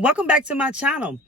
Welcome back to my channel.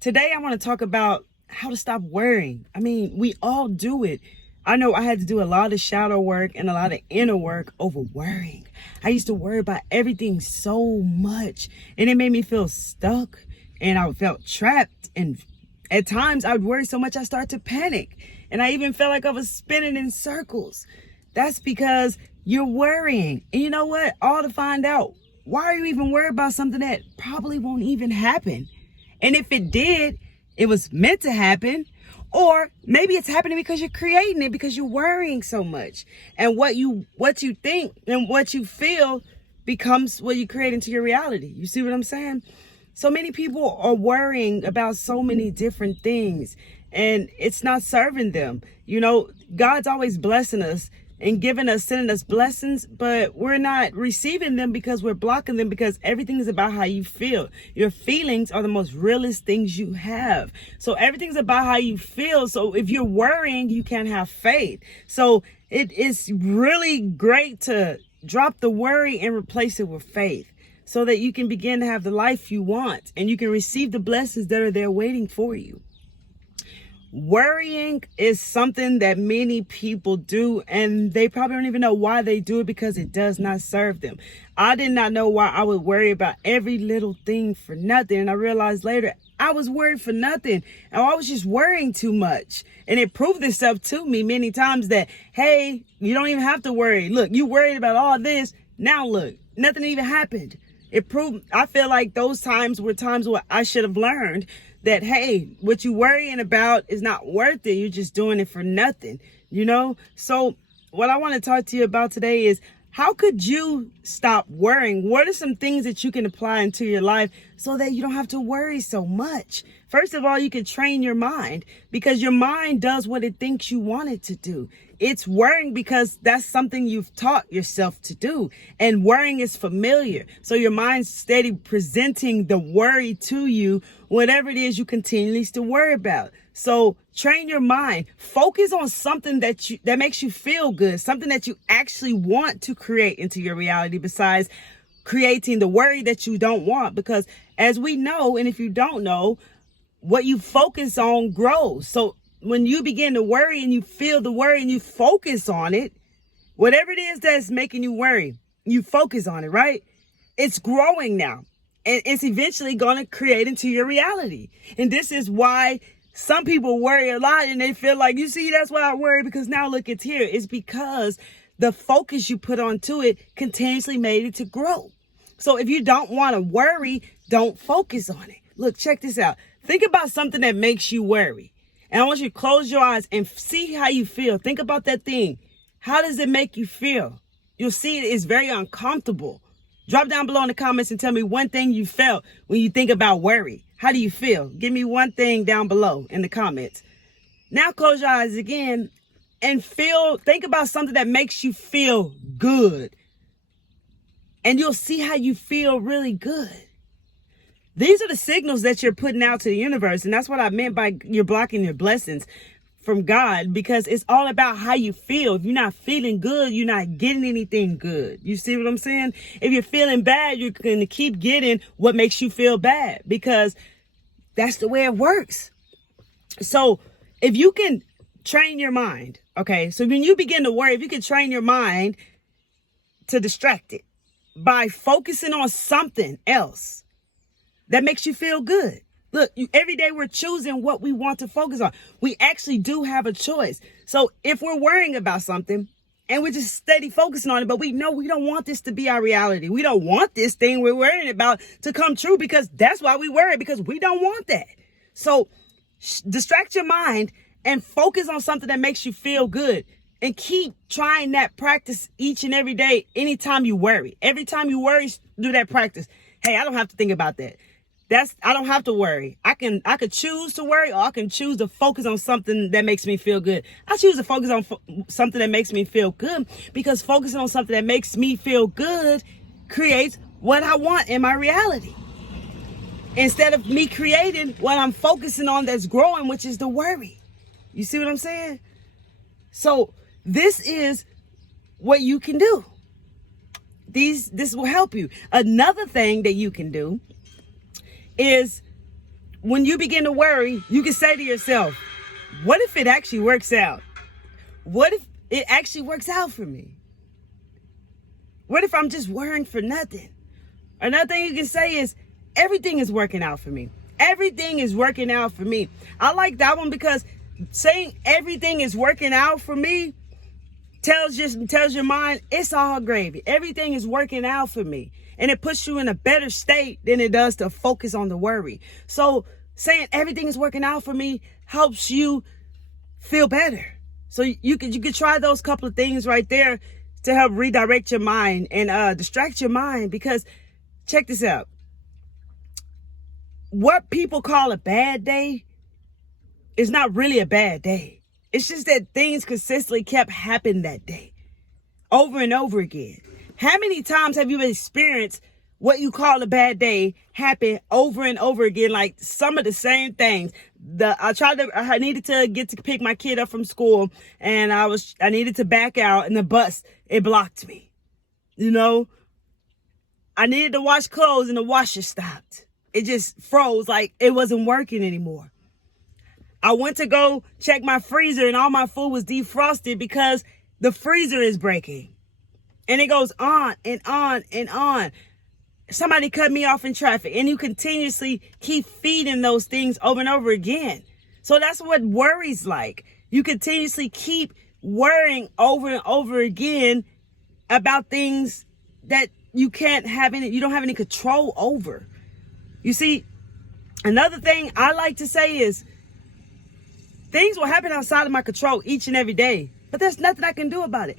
Today I want to talk about how to stop worrying. I mean, we all do it. I know I had to do a lot of shadow work and a lot of inner work over worrying. I used to worry about everything so much, and it made me feel stuck, and I felt trapped, and at times I would worry so much I started to panic, and I even felt like I was spinning in circles. That's because you're worrying. And you know what? All to find out, why are you even worried about something that probably won't even happen? And if it did, it was meant to happen. Or maybe it's happening because you're creating it, because you're worrying so much. And what you think and what you feel becomes what you create into your reality. You see what I'm saying? So many people are worrying about so many different things, and it's not serving them. You know, God's always blessing us and sending us blessings, but we're not receiving them because we're blocking them, because everything is about how you feel. Your feelings are the most realest things you have. So everything's about how you feel. So if you're worrying, you can't have faith. So it is really great to drop the worry and replace it with faith, so that you can begin to have the life you want and you can receive the blessings that are there waiting for you. Worrying is something that many people do, and they probably don't even know why they do it, because it does not serve them. I did not know why I would worry about every little thing for nothing. And I realized later I was worried for nothing, and I was just worrying too much. And it proved itself to me many times that, hey, you don't even have to worry. Look, you worried about all this. Now look, nothing even happened. It proved, I feel like those times were times where I should have learned that, hey, what you worrying about is not worth it. You're just doing it for nothing, you know? So what I want to talk to you about today is, how could you stop worrying? What are some things that you can apply into your life so that you don't have to worry so much? First of all, you can train your mind, because your mind does what it thinks you want it to do. It's worrying because that's something you've taught yourself to do. And worrying is familiar. So your mind's steady presenting the worry to you, whatever it is you continually to worry about. So train your mind. Focus on something that makes you feel good, something that you actually want to create into your reality, besides creating the worry that you don't want. Because as we know, and if you don't know, what you focus on grows. So when you begin to worry and you feel the worry and you focus on it, whatever it is that's making you worry, you focus on it, right? It's growing now, and it's eventually going to create into your reality. And this is why some people worry a lot, and they feel like, you see, that's why I worry, because now look, it's here. It's because the focus you put onto it continuously made it to grow. So if you don't want to worry, don't focus on it. Look, check this out. Think about something that makes you worry. And I want you to close your eyes and see how you feel. Think about that thing. How does it make you feel? You'll see it's very uncomfortable. Drop down below in the comments and tell me one thing you felt when you think about worry. How do you feel? Give me one thing down below in the comments. Now close your eyes again and think about something that makes you feel good. And you'll see how you feel really good. These are the signals that you're putting out to the universe. And that's what I meant by you're blocking your blessings from God, because it's all about how you feel. If you're not feeling good, you're not getting anything good. You see what I'm saying? If you're feeling bad, you're going to keep getting what makes you feel bad, because that's the way it works. So if you can train your mind, okay, so when you begin to worry, if you can train your mind to distract it by focusing on something else that makes you feel good. Look, every day we're choosing what we want to focus on. We actually do have a choice. So if we're worrying about something and we're just steady focusing on it, but we know we don't want this to be our reality. We don't want this thing we're worrying about to come true, because that's why we worry, because we don't want that. So distract your mind and focus on something that makes you feel good, and keep trying that practice each and every day. Anytime you worry, every time you worry, do that practice. Hey, I don't have to think about that. I don't have to worry. I could choose to worry, or I can choose to focus on something that makes me feel good. I choose to focus on something that makes me feel good, because focusing on something that makes me feel good creates what I want in my reality, instead of me creating what I'm focusing on that's growing, which is the worry. You see what I'm saying? So this is what you can do. This will help you. Another thing that you can do is when you begin to worry, you can say to yourself, what if it actually works out? What if it actually works out for me? What if I'm just worrying for nothing? Another thing you can say is, everything is working out for me. Everything is working out for me. I like that one because saying everything is working out for me tells your mind it's all gravy. Everything is working out for me. And it puts you in a better state than it does to focus on the worry. So saying everything is working out for me helps you feel better. So you could try those couple of things right there to help redirect your mind and distract your mind. Because check this out. What people call a bad day is not really a bad day. It's just that things consistently kept happening that day over and over again. How many times have you experienced what you call a bad day happen over and over again? Like some of the same things. I needed to get to pick my kid up from school, and I needed to back out, and the bus, it blocked me. You know, I needed to wash clothes and the washer stopped. It just froze, like it wasn't working anymore. I went to go check my freezer and all my food was defrosted because the freezer is breaking. And it goes on and on and on. Somebody cut me off in traffic, and you continuously keep feeding those things over and over again. So that's what worry's like. You continuously keep worrying over and over again about things that you don't have any control over. You see, another thing I like to say is things will happen outside of my control each and every day, but there's nothing I can do about it.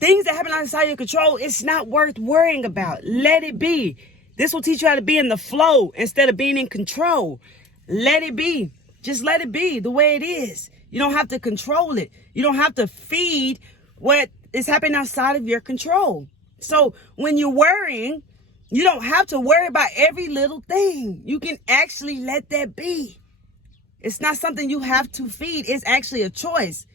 Things that happen outside your control, it's not worth worrying about. Let it be. This will teach you how to be in the flow instead of being in control. Let it be. Just let it be the way it is. You don't have to control it. You don't have to feed what is happening outside of your control. So when you're worrying, you don't have to worry about every little thing. You can actually let that be. It's not something you have to feed. It's actually a choice.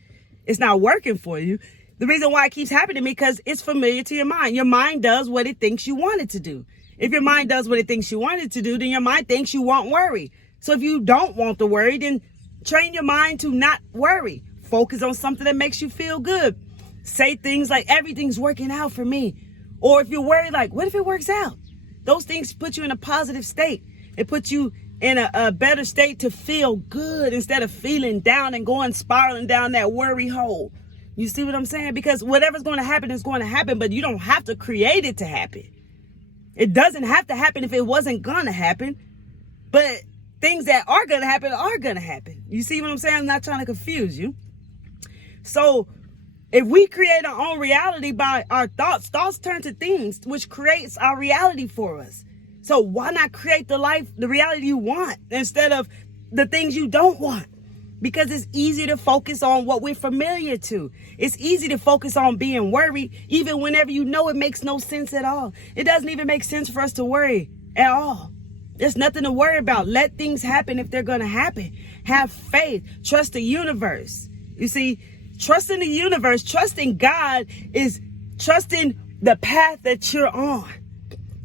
It's not working for you. The reason why it keeps happening to me because it's familiar to your mind. Your mind does what it thinks you want it to do. If your mind does what it thinks you want it to do, then your mind thinks you won't worry. So if you don't want to worry, then train your mind to not worry. Focus on something that makes you feel good. Say things like, everything's working out for me. Or if you're worried, like, what if it works out? Those things put you in a positive state. It puts you in a better state to feel good instead of feeling down and spiraling down that worry hole. You see what I'm saying? Because whatever's going to happen is going to happen, but you don't have to create it to happen. It doesn't have to happen if it wasn't going to happen. But things that are going to happen are going to happen. You see what I'm saying? I'm not trying to confuse you. So if we create our own reality by our thoughts turn to things, which creates our reality for us. So why not create the reality you want instead of the things you don't want? Because it's easy to focus on what we're familiar to. It's easy to focus on being worried, even whenever you know it makes no sense at all. It doesn't even make sense for us to worry at all. There's nothing to worry about. Let things happen if they're going to happen. Have faith. Trust the universe. You see, trusting the universe, trusting God is trusting the path that you're on.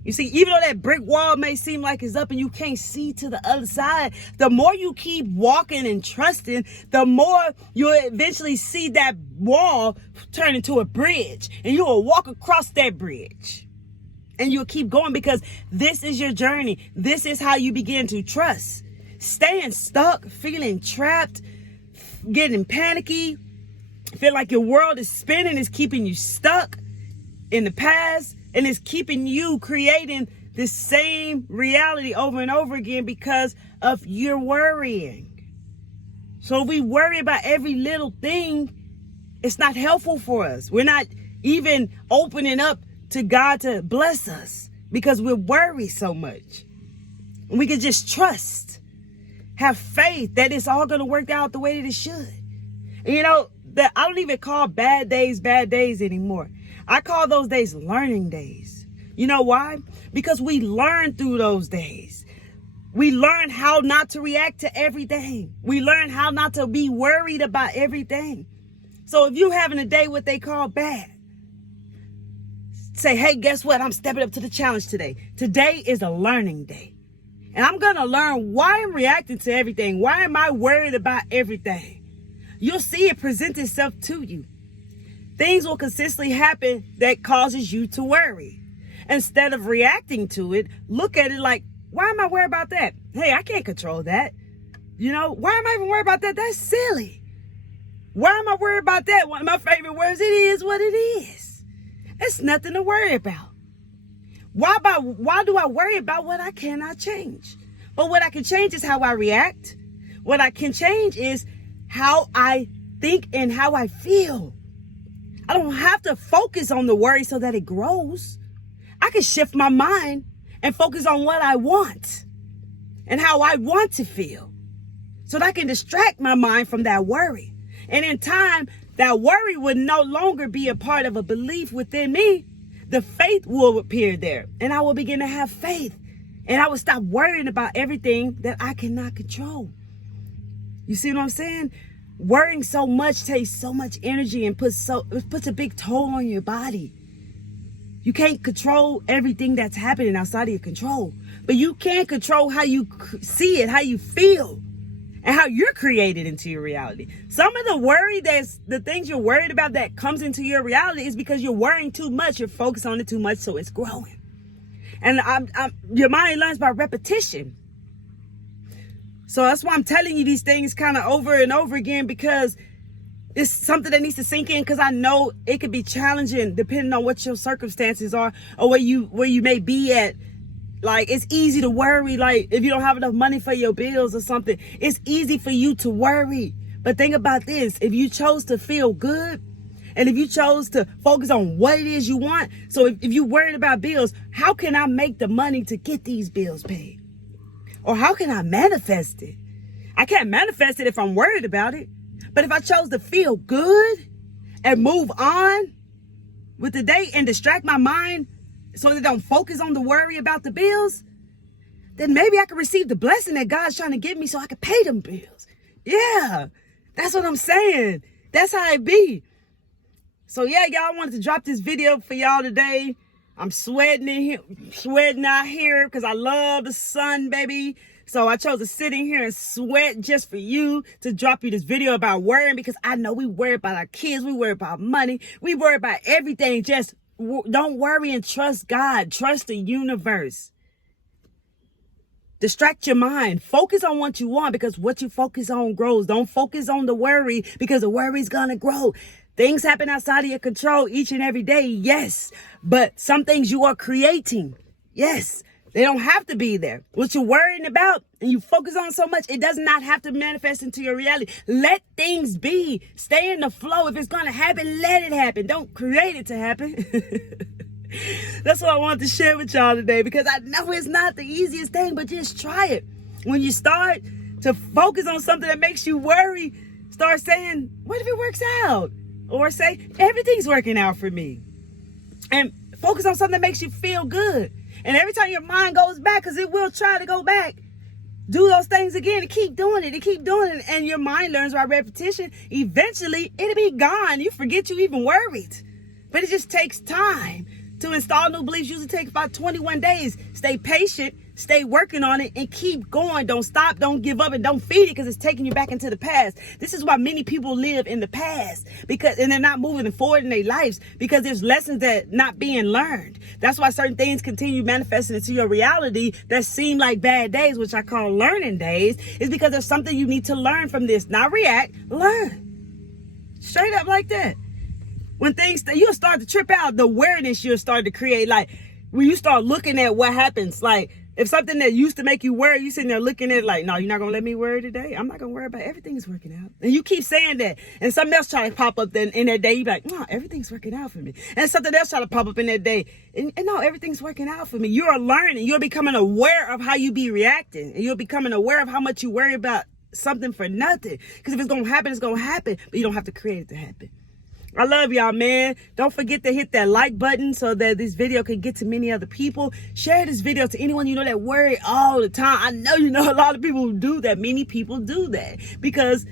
You see, even though that brick wall may seem like it's up and you can't see to the other side, the more you keep walking and trusting, the more you'll eventually see that wall turn into a bridge. And you will walk across that bridge. And you'll keep going because this is your journey. This is how you begin to trust. Staying stuck, feeling trapped, getting panicky, feel like your world is spinning, is keeping you stuck in the past. And it's keeping you creating the same reality over and over again because of your worrying. So if we worry about every little thing, it's not helpful for us. We're not even opening up to God to bless us because we worry so much. And we can just trust, have faith that it's all going to work out the way that it should. And you know, that I don't even call bad days anymore. I call those days learning days. You know why? Because we learn through those days. We learn how not to react to everything. We learn how not to be worried about everything. So if you're having a day what they call bad, say, hey, guess what? I'm stepping up to the challenge today. Today is a learning day. And I'm going to learn why I'm reacting to everything. Why am I worried about everything? You'll see it present itself to you. Things will consistently happen that causes you to worry. Instead of reacting to it, look at it like, why am I worried about that? Hey, I can't control that. You know, why am I even worried about that? That's silly. Why am I worried about that? One of my favorite words, it is what it is. It's nothing to worry about. Why do I worry about what I cannot change? But what I can change is how I react. What I can change is how I think and how I feel. I don't have to focus on the worry so that it grows. I can shift my mind and focus on what I want and how I want to feel, so that I can distract my mind from that worry. And in time, that worry would no longer be a part of a belief within me. The faith will appear there, and I will begin to have faith, and I will stop worrying about everything that I cannot control. You see what I'm saying? Worrying so much takes so much energy and puts a big toll on your body. You can't control everything that's happening outside of your control, but you can control how you see it, how you feel, and how you're created into your reality. Some of the worry, the things you're worried about that comes into your reality, is because you're worrying too much. You're focused on it too much, so it's growing. And your mind learns by repetition. So that's why I'm telling you these things kind of over and over again, because it's something that needs to sink in, because I know it could be challenging depending on what your circumstances are or where you may be at. Like, it's easy to worry, like if you don't have enough money for your bills or something, it's easy for you to worry. But think about this: if you chose to feel good, and if you chose to focus on what it is you want, so if you're worried about bills, how can I make the money to get these bills paid? Or how can I manifest it? I can't manifest it if I'm worried about it. But if I chose to feel good and move on with the day and distract my mind so that I don't focus on the worry about the bills, then maybe I can receive the blessing that God's trying to give me so I can pay them bills. Yeah, that's what I'm saying. That's how it be. So yeah, y'all, I wanted to drop this video for y'all today. I'm sweating in here, sweating out here because I love the sun, baby. So I chose to sit in here and sweat just for you, to drop you this video about worrying, because I know we worry about our kids, we worry about money, we worry about everything. Just don't worry and trust God. Trust the universe. Distract your mind. Focus on what you want, because what you focus on grows. Don't focus on the worry, because the worry is going to grow. Things happen outside of your control each and every day, yes. But some things you are creating, yes. They don't have to be there. What you're worrying about and you focus on so much, it does not have to manifest into your reality. Let things be. Stay in the flow. If it's going to happen, let it happen. Don't create it to happen. That's what I wanted to share with y'all today, because I know it's not the easiest thing, but just try it. When you start to focus on something that makes you worry, start saying, what if it works out? Or say, everything's working out for me. And focus on something that makes you feel good. And every time your mind goes back, because it will try to go back, do those things again and keep doing it and keep doing it. And your mind learns by repetition. Eventually, it'll be gone. You forget you even worried. But it just takes time. To install new beliefs usually takes about 21 days. Stay patient, stay working on it, and keep going. Don't stop, don't give up, and don't feed it, because it's taking you back into the past. This is why many people live in the past, and they're not moving forward in their lives, because there's lessons that not being learned. That's why certain things continue manifesting into your reality that seem like bad days, which I call learning days, is because there's something you need to learn from this. Not react, learn. Straight up like that. When things, you'll start to trip out, the awareness you'll start to create. Like, when you start looking at what happens, like, if something that used to make you worry, you sitting there looking at it like, no, you're not going to let me worry today. I'm not going to worry about it. Everything's working out. And you keep saying that. And something else try to pop up in that day. You're like, no, everything's working out for me. And something else try to pop up in that day. And no, everything's working out for me. You're learning. You're becoming aware of how you be reacting. And you're becoming aware of how much you worry about something for nothing. Because if it's going to happen, it's going to happen. But you don't have to create it to happen. I love y'all, man. Don't forget to hit that like button so that this video can get to many other people. Share this video to anyone you know that worry all the time. I know you know a lot of people who do that. Many people do that because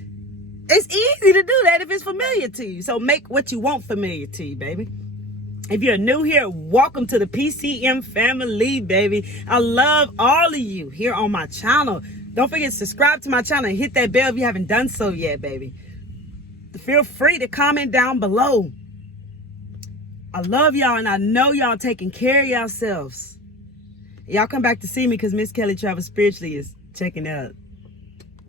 it's easy to do that if it's familiar to you. So make what you want familiar to you, baby. If you're new here, welcome to the PCM family, baby. I love all of you here on my channel. Don't forget to subscribe to my channel and hit that bell if you haven't done so yet, baby. Feel free to comment down below. I love y'all, and I know y'all taking care of yourselves. Y'all come back to see me because Miss Kelly Travels Spiritually is checking out.